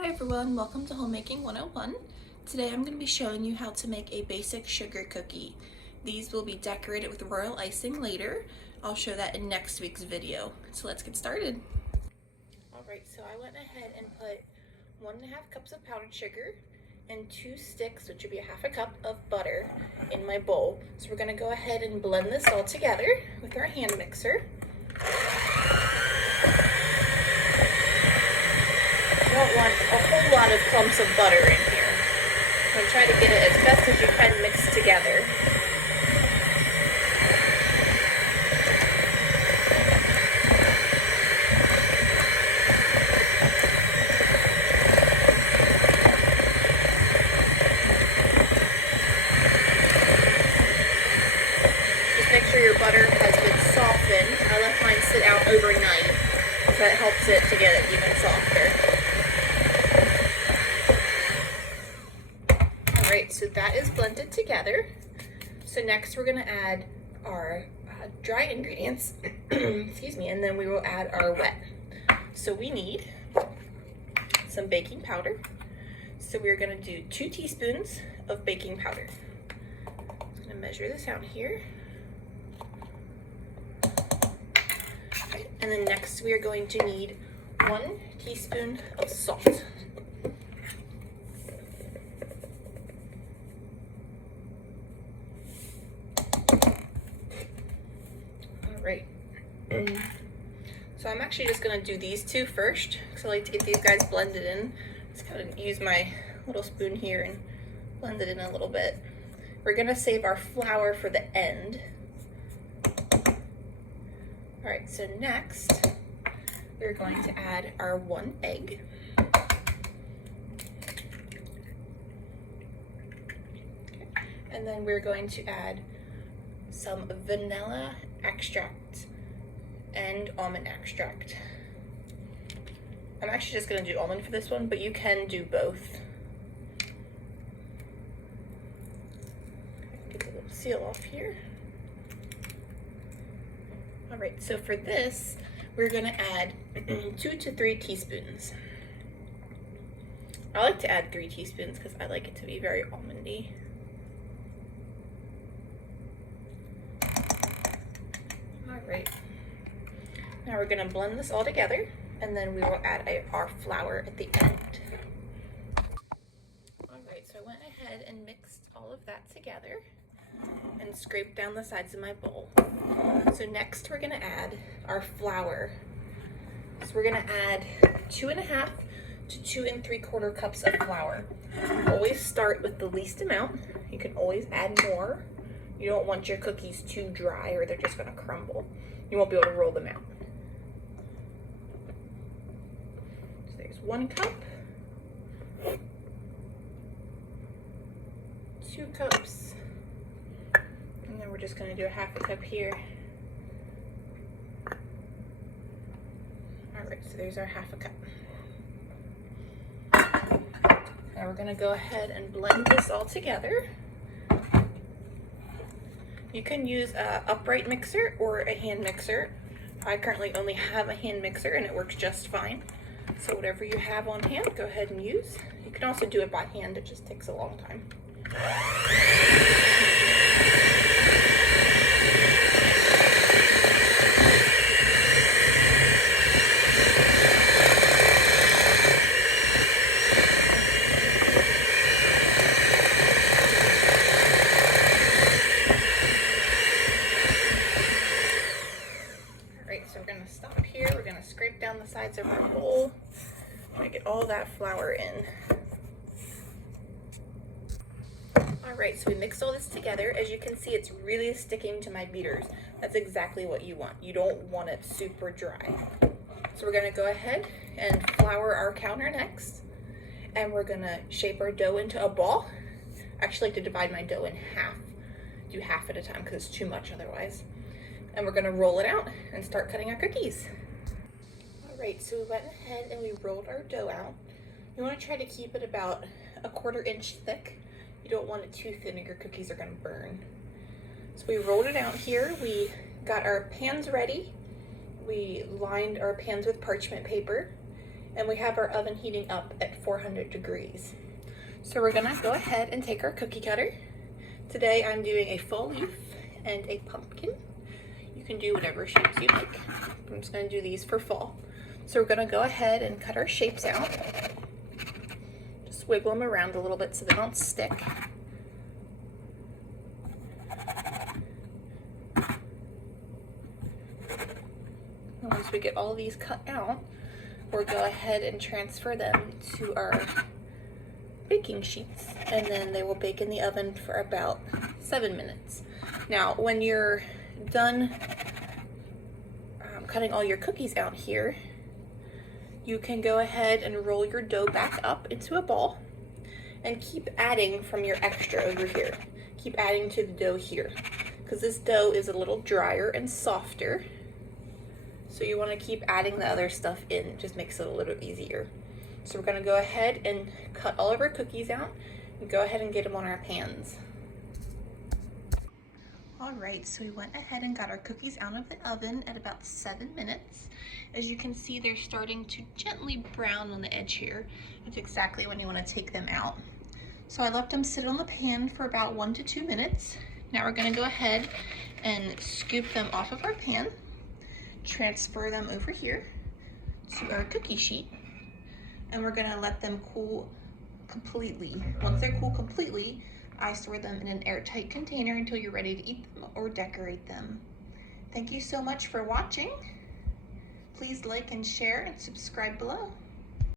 Hi everyone, welcome to Homemaking 101. Today I'm going to be showing you how to make a basic sugar cookie. These will be decorated with royal icing later. I'll show that in next week's video. So let's get started. Alright, so I went ahead and put 1.5 cups of powdered sugar and 2 sticks, which would be 1/2 cup of butter in my bowl. So we're going to go ahead and blend this all together with our hand mixer. You don't want a whole lot of clumps of butter in here. So try to get it as best as you can mixed together. Just make sure your butter has been softened. I let mine sit out overnight, so that helps it to get it even softer. Alright, so that is blended together. So next we're going to add our dry ingredients, excuse me, and then we will add our wet. So we need some baking powder. So we're going to do 2 teaspoons of baking powder. I'm going to measure this out here. Okay. And then next we are going to need 1 teaspoon of salt. Right. So I'm actually just going to do these 2 first because I like to get these guys blended in. Just kind of use my little spoon here and blend it in a little bit. We're going to save our flour for the end. Alright, so next we're going to add our 1 egg. Okay. And then we're going to add some vanilla extract and almond extract. I'm actually just going to do almond for this one, but you can do both. Get the little seal off here. Alright, so for this, we're going to add 2 to 3 teaspoons. I like to add 3 teaspoons because I like it to be very almondy. Alright, now we're going to blend this all together, and then we will add our flour at the end. Alright, so I went ahead and mixed all of that together and scraped down the sides of my bowl. So next we're going to add our flour. So we're going to add 2.5 to 2 3/4 cups of flour. Always start with the least amount. You can always add more. You don't want your cookies too dry or they're just going to crumble. You won't be able to roll them out. So there's 1 cup, 2 cups, and then we're just going to do a 1/2 cup here. Alright, so there's our 1/2 cup. Now we're going to go ahead and blend this all together. You can use an upright mixer or a hand mixer. I currently only have a hand mixer and it works just fine. So whatever you have on hand, go ahead and use. You can also do it by hand, it just takes a long time. So we're going to stop here. We're going to scrape down the sides of our bowl and get all that flour in. Alright, so we mixed all this together. As you can see, it's really sticking to my beaters. That's exactly what you want. You don't want it super dry. So we're going to go ahead and flour our counter next. And we're going to shape our dough into a ball. I actually like to divide my dough in half. Do half at a time because it's too much otherwise. And we're going to roll it out and start cutting our cookies. Alright, so we went ahead and we rolled our dough out. You want to try to keep it about 1/4 inch thick. You don't want it too thin or your cookies are going to burn. So we rolled it out here. We got our pans ready. We lined our pans with parchment paper. and we have our oven heating up at 400 degrees. So we're gonna go ahead and take our cookie cutter. Today I'm doing a full leaf and a pumpkin. You can do whatever shapes you like. I'm just gonna do these for fall. So we're gonna go ahead and cut our shapes out. Just wiggle them around a little bit so they don't stick. And once we get all these cut out, we'll go ahead and transfer them to our baking sheets, and then they will bake in the oven for about 7 minutes. Now, when you're done cutting all your cookies out here, you can go ahead and roll your dough back up into a ball and keep adding from your extra over here. Keep adding to the dough here, because this dough is a little drier and softer. So you want to keep adding the other stuff in, it just makes it a little easier. So we're going to go ahead and cut all of our cookies out and go ahead and get them on our pans. All right, so we went ahead and got our cookies out of the oven at about 7 minutes. As you can see, they're starting to gently brown on the edge here. That's exactly when you want to take them out. So I left them sit on the pan for about 1 to 2 minutes. Now we're going to go ahead and scoop them off of our pan, transfer them over here to our cookie sheet, and we're gonna let them cool completely. Once they're cool completely, I store them in an airtight container until you're ready to eat them or decorate them. Thank you so much for watching. Please like and share and subscribe below.